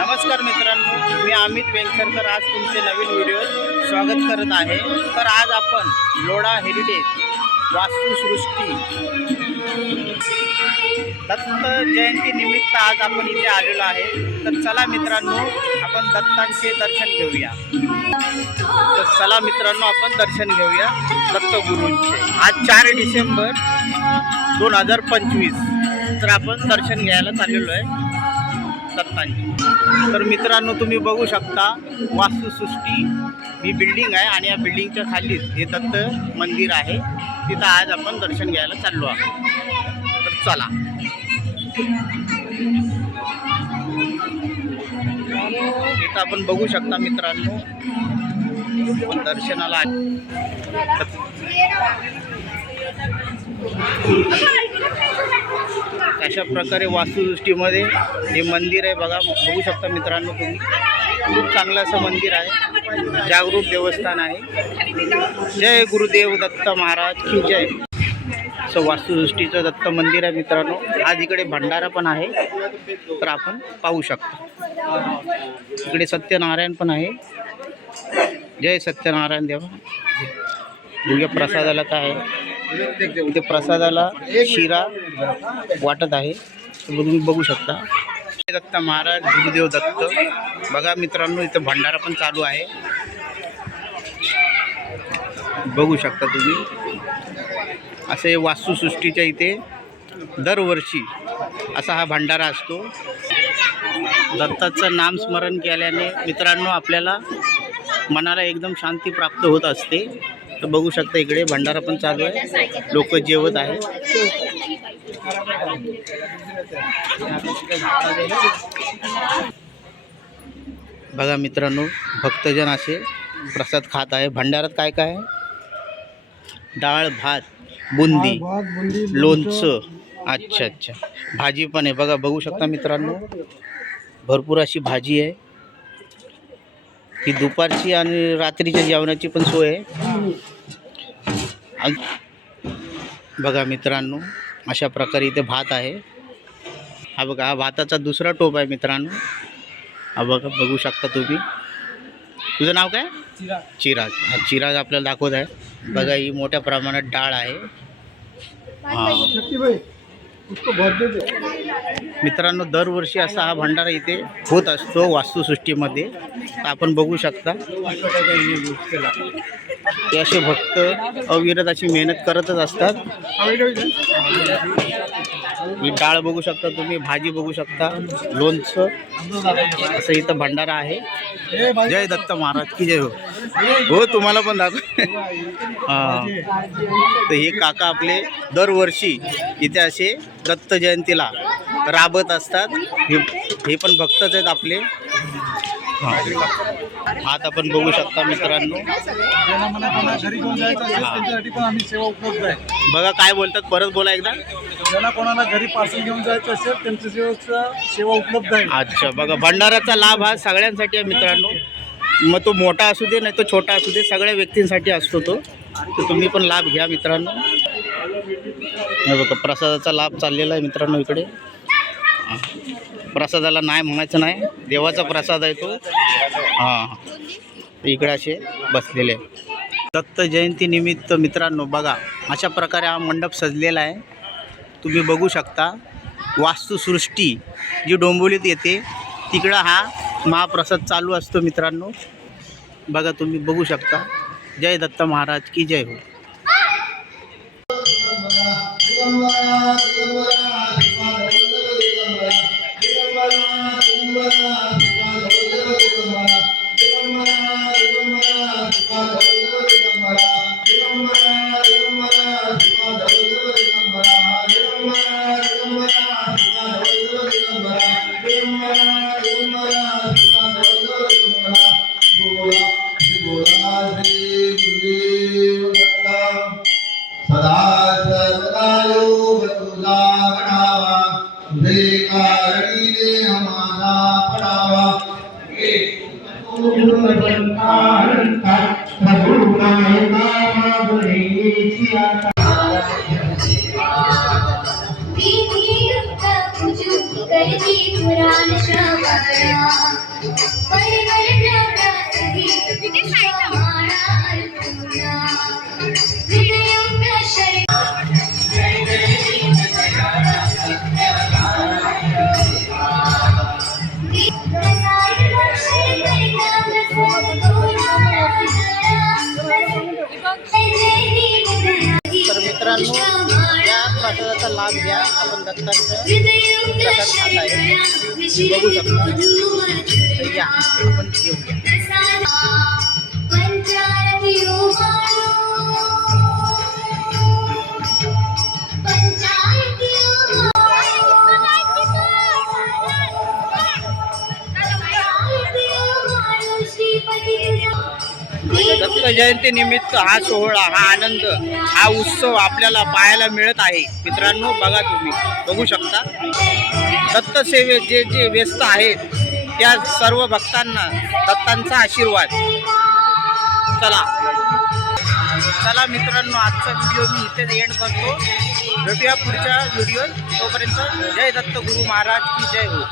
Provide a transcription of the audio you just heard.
नमस्कार मित्रांनो, मी अमित वेंगसरकर आज तुमचे नवीन व्हिडिओ स्वागत करत आहे। तर आज आपण लोढा हेरिटेज वास्तुसृष्टी दत्त जयंती निमित्त आज आपण इथे आलेलो आहे। तर चला मित्रांनो, आपण दत्तांचे दर्शन घेऊया। तर चला मित्रांनो, आपण दर्शन घेऊया दत्तगुरूंचे। आज 4 डिसेंबर 2025 तर आपण दर्शन घ्यायला चाललेलो आहे दत्तांची। तर मित्रांनो, तुम्ही बघू शकता वास्तुसृष्टी ही बिल्डिंग आहे आणि या बिल्डिंगच्या खालीच हे दत्त मंदिर आहे। तिथं आज आपण दर्शन घ्यायला चाललो आहोत। तर चला, इथं आपण बघू शकता मित्रांनो, दर्शनाला अशा प्रकारे वास्तुसृष्टीमध्ये हे मंदिर आहे। बघा, बघू शकता मित्रांनो तुम्ही, खूप चांगलं असं मंदिर आहे। जागरूक देवस्थान आहे। जय गुरुदेव दत्त महाराज की जय। असं वास्तुसृष्टीचं दत्त मंदिर आहे मित्रांनो। आज इकडे भंडारा पण आहे, तर आपण पाहू शकता। इकडे सत्यनारायण पण आहे। जय सत्यनारायण देवा। बघूया प्रसादाला काय आहे। इथे प्रसादाला शिरा वाटत आहे, तुम्ही बघू शकता। दत्त महाराज गुरुदेव दत्त। बघा मित्रांनो, इथे भंडारा पण चालू आहे, बघू शकता तुम्ही। असे वास्तुसृष्टीच्या इथे दरवर्षी असा हा भंडारा असतो। दत्ताचं नाम स्मरण केल्याने मित्रांनो आपल्याला मनाला एकदम शांती प्राप्त होत असते। तर बघू शकता इकडे भंडारा पण चालू आहे, लोक जेवत आहे। बघा मित्रांनो, भक्तजन असे प्रसाद खात आहे। भंडारात काय काय आहे? डाळ भात, बुंदी, लोणचं, अच्छा, भाजी पण आहे। बघा, बघू शकता मित्रांनो, भरपूर अशी भाजी आहे। ही दुपारची आणि रात्रीच्या जेवणाची पण सोय आहे। बघा मित्रांनो, अशा प्रकारे इथे भात आहे। हा बघा, हा भाताचा दुसरा टोप आहे मित्रांनो। हा बघा, बघू शकता तुम्ही। तुझं नाव काय? चिराग। हा चिराग आपल्याला दाखवत आहे। बघा, ही मोठ्या प्रमाणात डाळ आहे। मित्रांनो, दरवर्षी असा हा भंडारा इथे होत असतो वास्तुसृष्टीमध्ये। तर आपण बघू शकता, हे असे भक्त अविरत अशी मेहनत करतच असतात। ही डाळ बघू शकता तुम्ही, भाजी बघू शकता, लोणचं, असं इथं भंडारा आहे। जय दत्त महाराज की जय हो। हो, तुम्हाला पण दाखव। हां, तर हे काका आपले दरवर्षी इथे असे दत्त जयंतीला राबत असतात। हे पण भक्तच आहेत आपले। आता आपण बघू शकता मित्रांनो। बघा काय बोलतात, परत बोला एकदा। ज्यांना कोणाला घरी पार्सल घेऊन जायचं असेल त्यांची सेवा उपलब्ध आहे। अच्छा, बघा, भंडाराचा लाभ हा सगळ्यांसाठी आहे मित्रांनो। मग तो मोठा असू दे नाही तो छोटा असू दे, सगळ्या व्यक्तींसाठी असतो तो। तर तुम्ही पण लाभ घ्या मित्रांनो। बघा, प्रसादाचा लाभ चाललेला आहे मित्रांनो इकडे। प्रसादाला नाही म्हणायचं नाही, देवाचा प्रसाद आहे तो। हां, इकडे असे बसलेले दत्त जयंती निमित्त मित्रांनो। बघा, अशा प्रकारे हा मंडप सजलेला आहे, तुम्ही बघू शकता। वास्तुसृष्टी जी डोंबिवलीत येते तिकडं हा महाप्रसाद चालू असतो मित्रांनो। बघा, तुम्ही बघू शकता। जय दत्त महाराज की जय हो। करती पुराण श्रवण मित्रांनो या प्रसादाचा लाभ घ्या. आपण दत्तांचं प्रसाद खात आहे बघू शकता. तर या आपण घेऊया. दत्त जयंती निमित्त हा सोहळा, हा आनंद, हा उत्सव आपल्याला पाहायला मिळत आहे. मित्रांनो बघा, तुम्ही बघू शकता. दत्त सेवेत जे जे व्यस्त आहेत त्या सर्व भक्तांना दत्तांचा आशीर्वाद. चला मित्रांनो, आजचा व्हिडिओ मी इथेच एंड करतो. भेटूया पुढच्या व्हिडिओत. तोपर्यंत जय दत्त गुरु महाराज की जय हो.